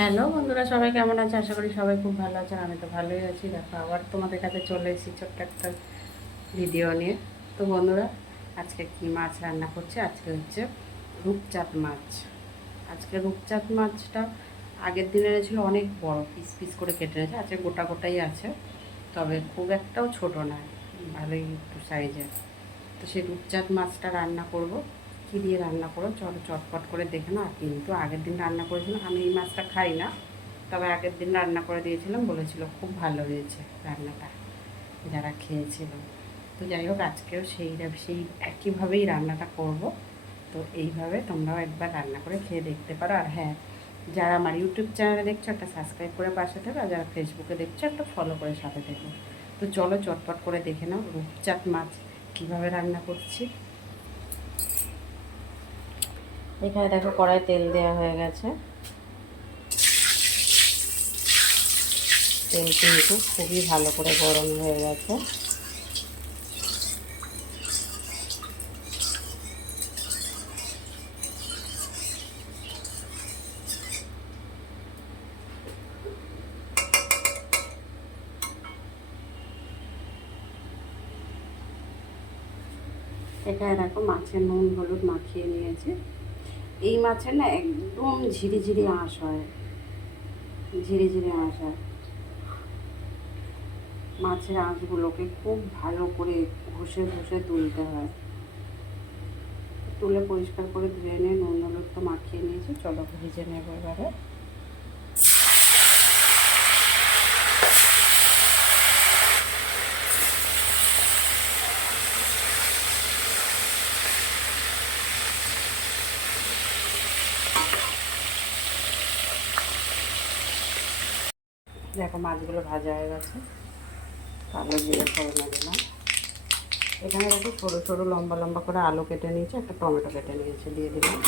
Hello বন্ধুরা, সবাই কেমন আছে? আশা করি সবাই খুব ভালো আছেন। আমি তো ভালোই আছি। দেখো, আবার তোমাদের কাছে চলে এসেছি ছোট্ট একটা ভিডিও নিয়ে। তো বন্ধুরা, আজকে কি মাছ রান্না করছি? আজকে হচ্ছে রূপচাঁদ মাছ। আজকে রূপচাঁদ মাছটা আগের দিন এনেছিল, অনেক বড় পিস পিস করে কেটে এনেছে। আজকে গোটা গোটাই আছে, তবে খুব একটাও ছোট না, ভালোই একটু সাইজের। তো সেই রূপচাঁদ মাছটা রান্না করব। কী দিয়ে রান্না করো চলো চটপট করে দেখে না। কিন্তু আগের দিন রান্না করেছিলাম, আমি এই মাছটা খাই না, তবে আগের দিন রান্না করে দিয়েছিলাম, বলেছিল খুব ভালো হয়েছে রান্নাটা, যারা খেয়েছিল। তো যাই হোক, আজকেও সেই একইভাবেই রান্নাটা করব। তো এইভাবে তোমরাও একবার রান্না করে খেয়ে দেখতে পারো। আর হ্যাঁ, যারা আমার ইউটিউব চ্যানেলে দেখছো একটা সাবস্ক্রাইব করে পাশে থেকো, আর যারা ফেসবুকে দেখছো একটা ফলো করে সাথে থেকো। তো চলো চটপট করে দেখে নাও রূপচাঁদ মাছ কীভাবে রান্না করছি। এখানে দেখো, কড়াই তেল দেওয়া হয়ে গেছে। তেল কিন্তু খুবই ভালো করে গরম হয়ে গেছে। এখানে দেখো, মাছের নুন হলুদ মাখিয়ে নিয়েছি। এই মাছের না একদম ঝিরিঝিরি আঁশ হয়, ঝিরিঝিরি আঁশ হয়। মাছের আঁশগুলোকে খুব ভালো করে ঘষে ঘষে তুলতে হয়। তুলে পরিষ্কার করে ধুয়ে নিয়ে নুন হলুদ তো মাখিয়ে নিয়েছি, চলো ভেজে নেবো এবারে। দেখো, মাছগুলো ভাজা হয়ে গেছে। কালো জিরে ফোড়নে দিলাম। এখানে দেখো, সরু সরু লম্বা লম্বা করে আলু কেটে নিয়েছি, একটা টমেটো কেটে নিয়েছি, দিয়ে দিলাম।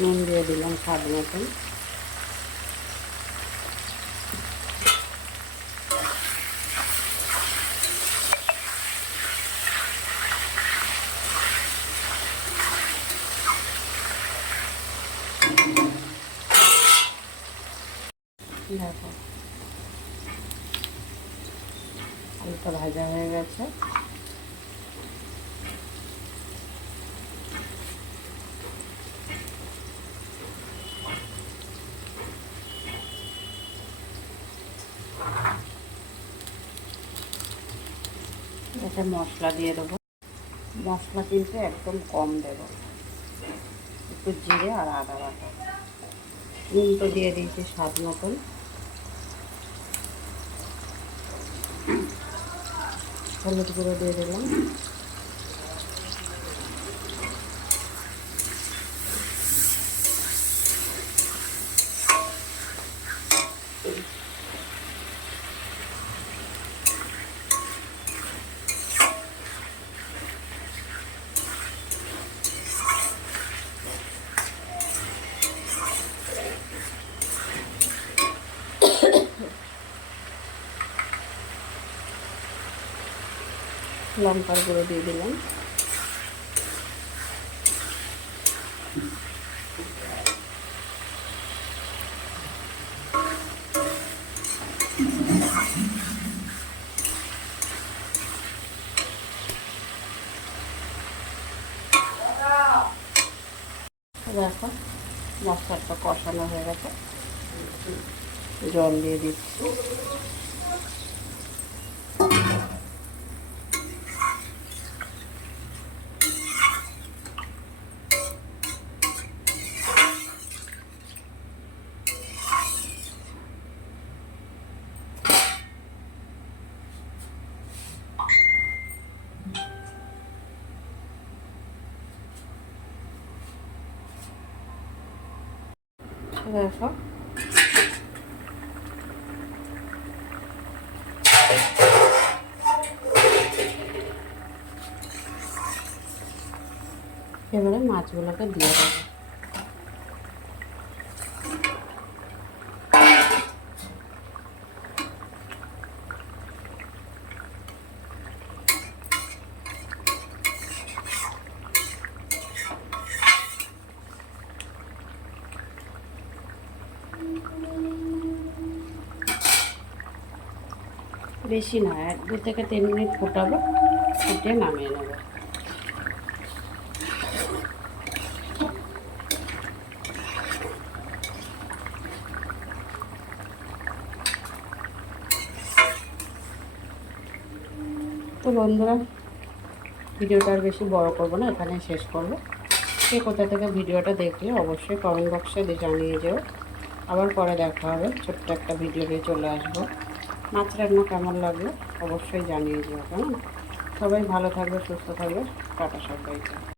নুন দিয়ে দিলাম স্বাদ মতন। দেখো, আলুটা ভাজা হয়ে গেছে। এটা মশলা দিয়ে দেবো। মশলা কিন্তু একদম কম দেবো, একটু জিরে আর আদা বাটা। নুন তো দিয়ে দিয়েছি স্বাদ মতন। হলুদ গুঁড়ো দিয়ে দিলাম। লঙ্কার গুঁড়ো দিয়ে দিলাম। দেখো, মশলাটা কষানো হয়ে গেছে, জল দিয়ে দিচ্ছি। দেখো এবারে মাছগুলোকে দিয়ে দেবো। বেশি না, 2 থেকে 3 মিনিট ফোটাবো, ফুটিয়ে নামিয়ে নেব। তো বন্ধুরা, ভিডিওটা আর বেশি বড় করবো না, এখানে শেষ করবো। কে কোথা থেকে ভিডিওটা দেখলে অবশ্যই কমেন্ট বক্সে জানিয়ে যেও। আবার পরে দেখা হবে, ছোট্ট একটা ভিডিও নিয়ে চলে আসবো। মাছ রান্না কেমন লাগলো অবশ্যই জানিয়ে যেও, কেমন? সবাই ভালো থাকবে, সুস্থ থাকবে। টাটা সবাইকে।